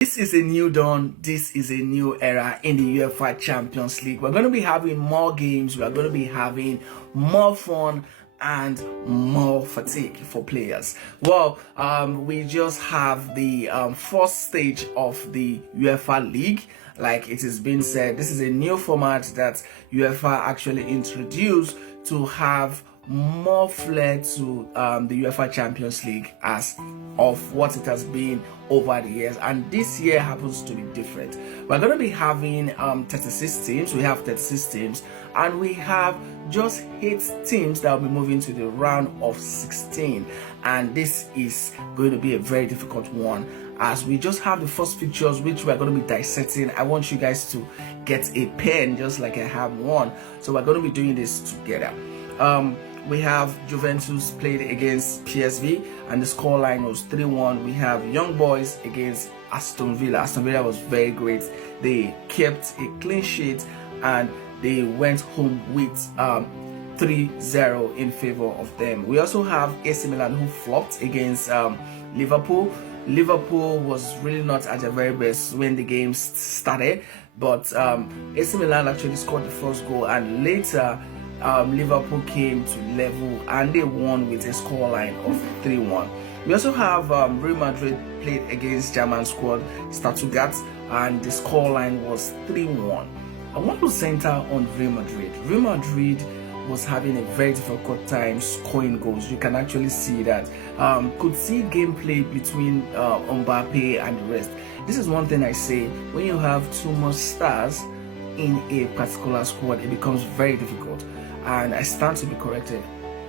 This is a new dawn. This is a new era in the UEFA Champions League. We're going to be having more games. We're going to be having more fun and more fatigue for players. Well, we just have the first stage of the UEFA League. Like it has been said, this is a new format that UEFA actually introduced to have more flair to the UEFA Champions League as of what it has been over the years, and this year happens to be different. We're going to be having 36 teams. We have 36 teams, and we have just 8 teams that will be moving to the round of 16, and this is going to be a very difficult one as we just have the first fixtures which we're going to be dissecting. I want you guys to get a pen just like I have one, so we're going to be doing this together. We have Juventus played against PSV and the scoreline was 3-1. We have Young Boys against Aston Villa. Aston Villa was very great. They kept a clean sheet and they went home with 3-0 in favor of them. We also have AC Milan who flopped against Liverpool. Liverpool was really not at their very best when the game started, but AC Milan actually scored the first goal, and later Liverpool came to level and they won with a scoreline of 3-1. We also have Real Madrid played against German squad Stuttgart and the scoreline was 3-1. I want to center on Real Madrid. Real Madrid was having a very difficult time scoring goals. You can actually see that. Could see gameplay between Mbappe and the rest. This is one thing I say: when you have too much stars in a particular squad, it becomes very difficult. And I stand to be corrected.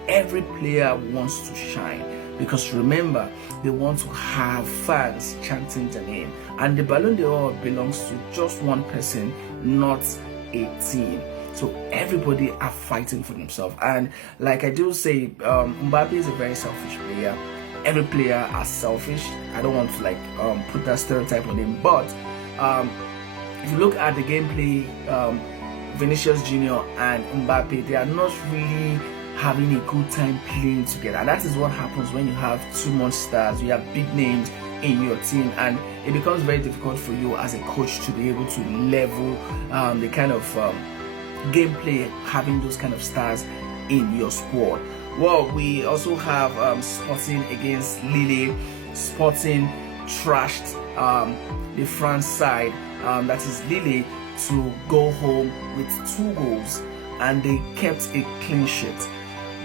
Every player wants to shine because remember, they want to have fans chanting the name, and the Ballon d'Or belongs to just one person, not a team. So everybody are fighting for themselves, and like I do say, Mbappe is a very selfish player. Every player are selfish. I don't want to put that stereotype on him, but if you look at the gameplay, Vinicius Jr. and Mbappe, they are not really having a good time playing together. And that is what happens when you have too much stars. You have big names in your team, and it becomes very difficult for you as a coach to be able to level the kind of gameplay having those kind of stars in your squad. Well, we also have Sporting against Lille. Sporting trashed the France side, that is Lille, to go home with 2 goals, and they kept a clean sheet.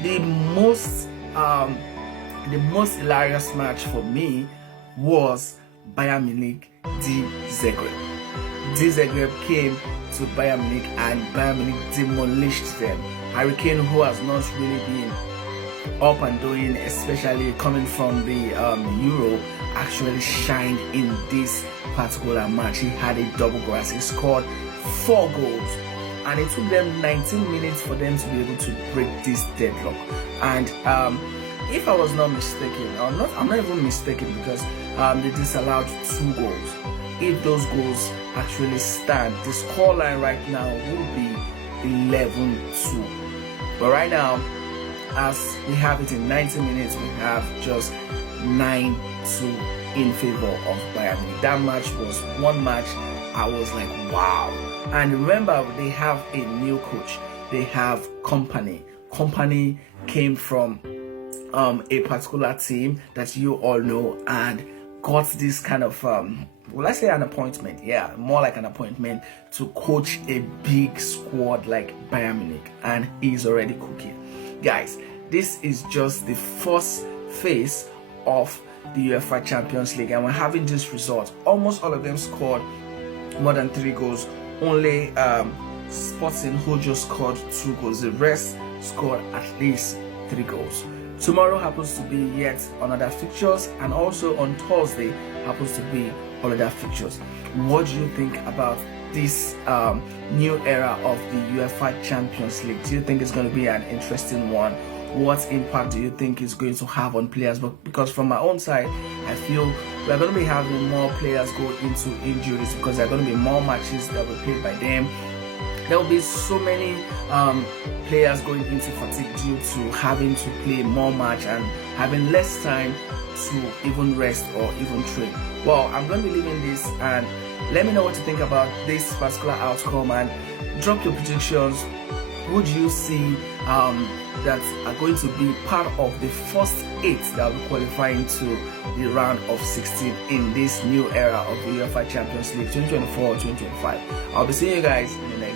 The most hilarious match for me was Bayern Munich D Zagreb. D Zagreb came to Bayern Munich and Bayern Munich demolished them. Harry Kane, who has not really been up and doing, especially coming from the Euro, actually shined in this particular match. He had a double goal as he scored 4 goals, and it took them 19 minutes for them to be able to break this deadlock. And if I was not mistaken, I'm not even mistaken, because they disallowed 2 goals. If those goals actually stand, the scoreline right now will be 11-2. But right now, as we have it in 90 minutes, we have just 9-2 in favor of Bayern Munich. That match was one match I was like, wow. And remember, they have a new coach. They have Company. Company came from a particular team that you all know and got this kind of well, let's say an appointment, yeah, more like an appointment to coach a big squad like Bayern Munich, and he's already cooking. Guys, this is just the first phase of the UEFA Champions League, and we're having this result. Almost all of them scored more than 3 goals. Only Sporting, who just scored 2 goals. The rest scored at least 3 goals. Tomorrow happens to be yet another fixtures, and also on Thursday happens to be another fixtures. What do you think about this new era of the UEFA Champions League? Do you think it's going to be an interesting one? What impact do you think it's going to have on players? But because from my own side, I feel we're going to be having more players go into injuries because there are going to be more matches that will be played by them. There will be so many players going into fatigue due to having to play more match and having less time to even rest or even train. Well, I'm going to be leaving this, and let me know what you think about this particular outcome, and drop your predictions. Who do you see that are going to be part of the first 8 that will be qualifying to the round of 16 in this new era of the UEFA Champions League 2024-2025? I'll be seeing you guys in the next